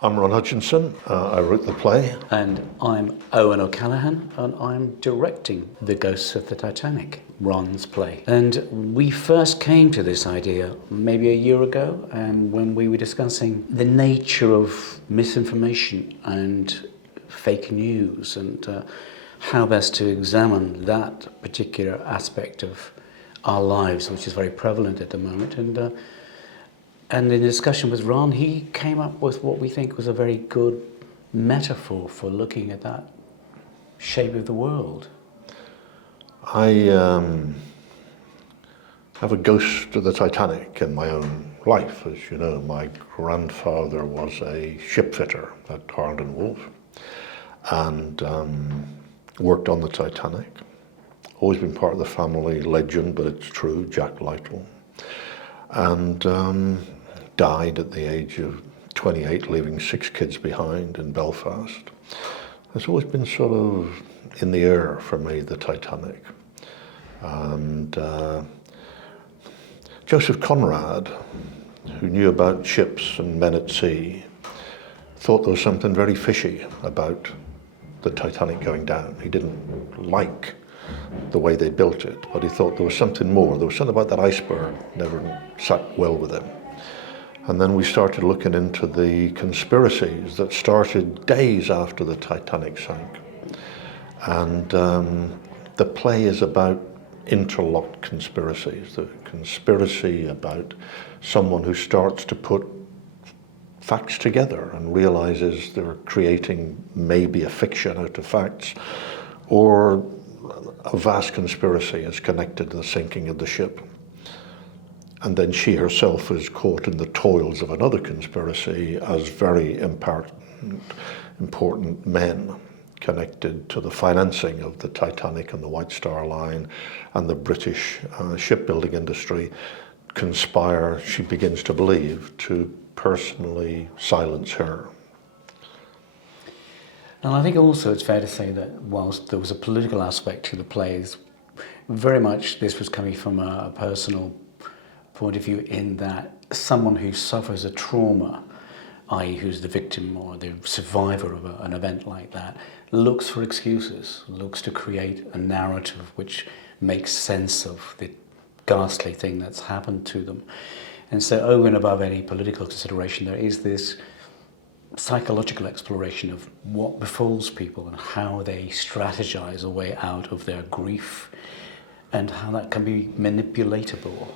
I'm Ron Hutchinson. I wrote the play. And I'm Eoin O'Callaghan, and I'm directing The Ghosts of the Titanic, Ron's play. And we first came to this idea maybe a year ago, when we were discussing the nature of misinformation and fake news, and how best to examine that particular aspect of our lives, which is very prevalent at the moment. And in discussion with Ron, he came up with what we think was a very good metaphor for looking at that shape of the world. I have a ghost of the Titanic in my own life. As you know, my grandfather was a ship fitter at Harland & Wolff and worked on the Titanic. Always been part of the family legend, but it's true, Jack Lytle. And died at the age of 28, leaving 6 kids behind in Belfast. It's always been sort of in the air for me, the Titanic. And Joseph Conrad, who knew about ships and men at sea, thought there was something very fishy about the Titanic going down. He didn't like the way they built it, but he thought there was something more. There was something about that iceberg never sat well with him. And then we started looking into the conspiracies that started days after the Titanic sank. And the play is about interlocked conspiracies. The conspiracy about someone who starts to put facts together and realizes they're creating maybe a fiction out of facts, or a vast conspiracy is connected to the sinking of the ship. And then she herself is caught in the toils of another conspiracy as very important men connected to the financing of the Titanic and the White Star Line and the British shipbuilding industry conspire, she begins to believe, to personally silence her. And I think also it's fair to say that whilst there was a political aspect to the plays, very much this was coming from a personal point of view, in that someone who suffers a trauma, i.e. who's the victim or the survivor of an event like that, looks for excuses, looks to create a narrative which makes sense of the ghastly thing that's happened to them. And so over and above any political consideration, there is this psychological exploration of what befalls people and how they strategize a way out of their grief, and how that can be manipulatable.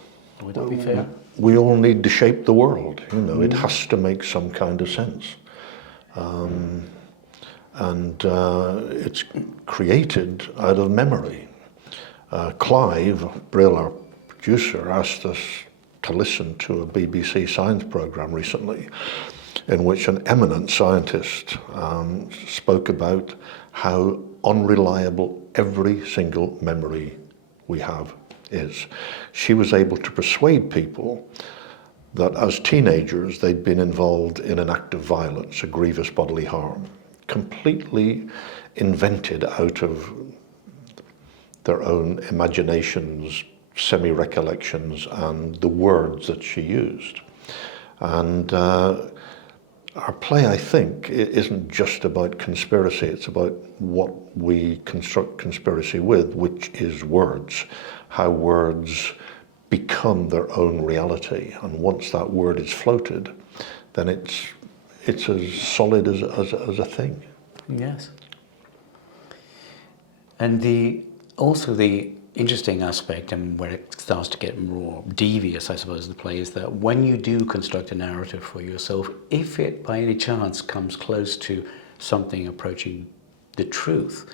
Would that be fair? We all need to shape the world, you know, it has to make some kind of sense. It's created out of memory. Clive Brill, our producer, asked us to listen to a BBC science programme recently in which an eminent scientist spoke about how unreliable every single memory we have is. She was able to persuade people that as teenagers they'd been involved in an act of violence, a grievous bodily harm, completely invented out of their own imaginations, semi-recollections, and the words that she used. And our play, I think, isn't just about conspiracy, it's about what we construct conspiracy with, which is words, how words become their own reality. And once that word is floated, then it's as solid as a thing. Yes. And also the interesting aspect, and where it starts to get more devious, I suppose, the play, is that when you do construct a narrative for yourself, if it by any chance comes close to something approaching the truth,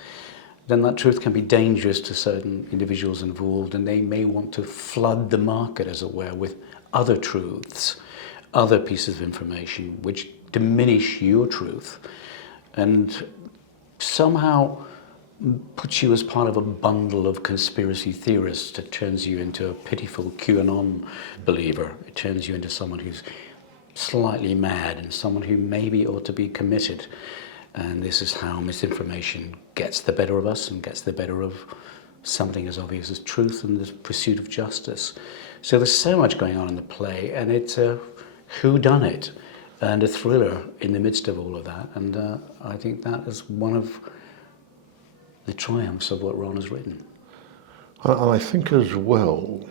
then that truth can be dangerous to certain individuals involved, and they may want to flood the market, as it were, with other truths, other pieces of information which diminish your truth and somehow puts you as part of a bundle of conspiracy theorists. It turns you into a pitiful QAnon believer. It turns you into someone who's slightly mad and someone who maybe ought to be committed. And this is how misinformation gets the better of us and gets the better of something as obvious as truth and the pursuit of justice. So there's so much going on in the play, and it's a whodunit. and a thriller in the midst of all of that. And I think that is one of the triumphs of what Ron has written. And I think as well,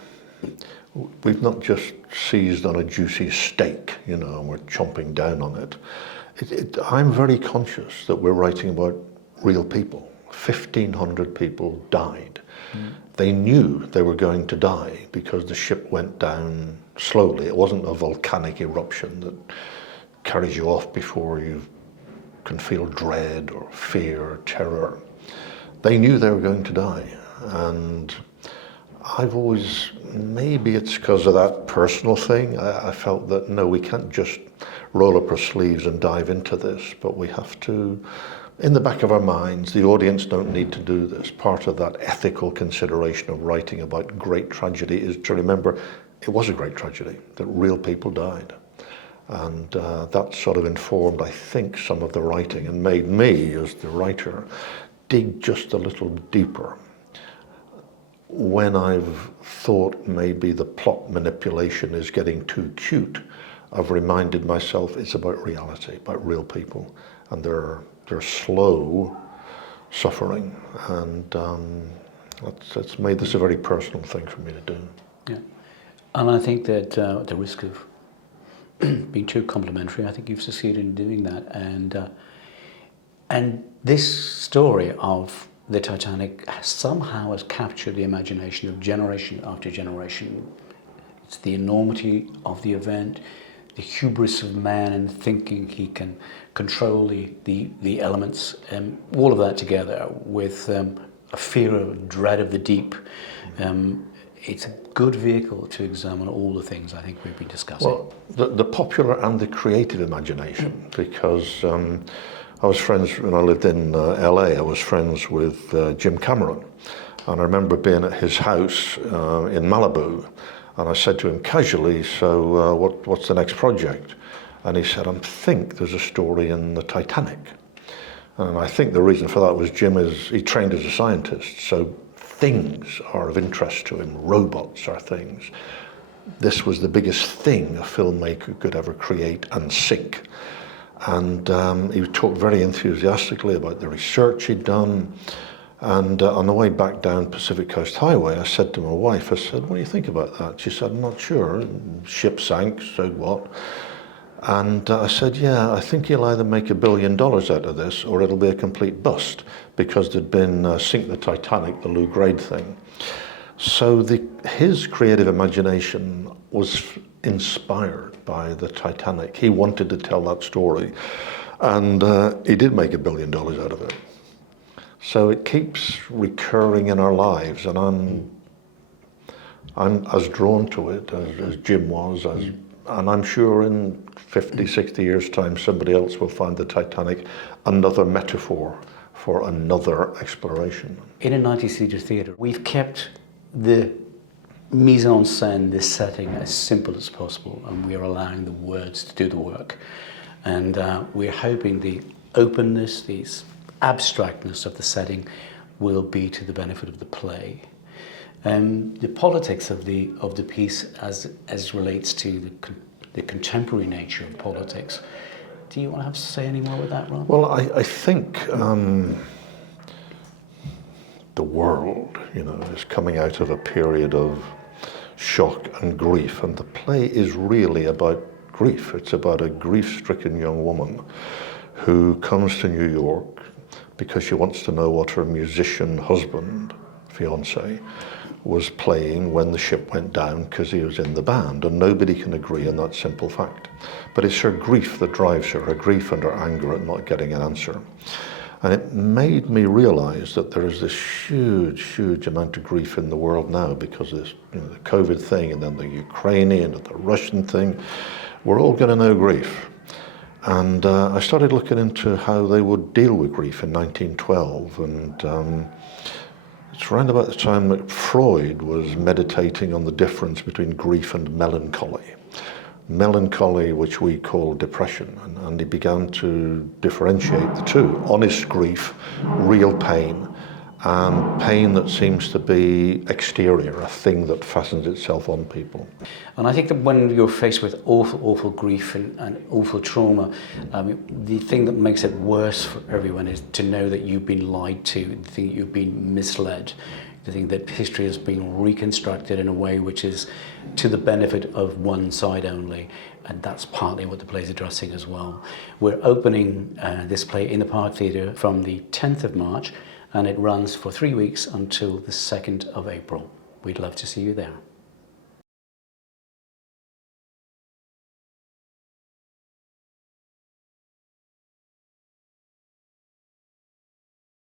we've not just seized on a juicy steak, and we're chomping down on it. I'm very conscious that we're writing about real people. 1,500 people died. They knew they were going to die because the ship went down slowly. It wasn't a volcanic eruption that carries you off before you can feel dread or fear or terror. They knew they were going to die. And I've always, maybe it's because of that personal thing, I felt that no, we can't just roll up our sleeves and dive into this, but we have to, in the back of our minds, the audience don't need to do this. Part of that ethical consideration of writing about great tragedy is to remember it was a great tragedy, that real people died. And that sort of informed, I think, some of the writing and made me, as the writer, dig just a little deeper. When I've thought maybe the plot manipulation is getting too cute, I've reminded myself it's about reality, about real people, and their slow suffering. And that's made this a very personal thing for me to do. Yeah, and I think that the risk of being too complimentary, I think you've succeeded in doing that. And this story of the Titanic somehow has captured the imagination of generation after generation. It's the enormity of the event, the hubris of man in thinking he can control the elements, all of that together with a fear of dread of the deep. It's a good vehicle to examine all the things I think we've been discussing. Well, the popular and the creative imagination, because I was friends, when I lived in LA, I was friends with Jim Cameron. And I remember being at his house in Malibu, and I said to him casually, so what's the next project? And he said, I think there's a story in the Titanic. And I think the reason for that was Jim he trained as a scientist, so things are of interest to him, robots are things. This was the biggest thing a filmmaker could ever create and sink. And he talked very enthusiastically about the research he'd done. And on the way back down Pacific Coast Highway, I said to my wife, I said, what do you think about that? She said, I'm not sure. Ship sank, so what? And I said, yeah, I think he'll either make $1 billion out of this or it'll be a complete bust, because there'd been Sink the Titanic, the Lou Grade thing. So his creative imagination was inspired by the Titanic. He wanted to tell that story, and he did make $1 billion out of it. So it keeps recurring in our lives, and I'm as drawn to it as Jim was, and I'm sure in 50, 60 years' time somebody else will find the Titanic another metaphor for another exploration. In a 90-seater theatre, we've kept the mise en scène, this setting, as simple as possible, and we are allowing the words to do the work. And we're hoping the openness, the abstractness of the setting will be to the benefit of the play. The politics of the piece as relates to the contemporary nature of politics. Do you want to have to say any more with that, Ron? Well, I think the world, is coming out of a period of shock and grief, and the play is really about grief. It's about a grief-stricken young woman who comes to New York because she wants to know what her musician husband, fiancé, was playing when the ship went down, because he was in the band, and nobody can agree on that simple fact. But it's her grief that drives her grief and her anger at not getting an answer. And it made me realize that there is this huge, huge amount of grief in the world now because of this, the COVID thing, and then the Ukrainian and the Russian thing. We're all going to know grief. And I started looking into how they would deal with grief in 1912, and it's around about the time that Freud was meditating on the difference between grief and melancholy. Melancholy, which we call depression, and he began to differentiate the two. Honest grief, real pain, and pain that seems to be exterior, a thing that fastens itself on people. And I think that when you're faced with awful grief and awful trauma, the thing that makes it worse for everyone is to know that you've been lied to, to think you've been misled, to think that history has been reconstructed in a way which is to the benefit of one side only. And that's partly what the play is addressing as well. We're opening this play in the Park Theatre from the 10th of March, and it runs for 3 weeks until the 2nd of April. We'd love to see you there.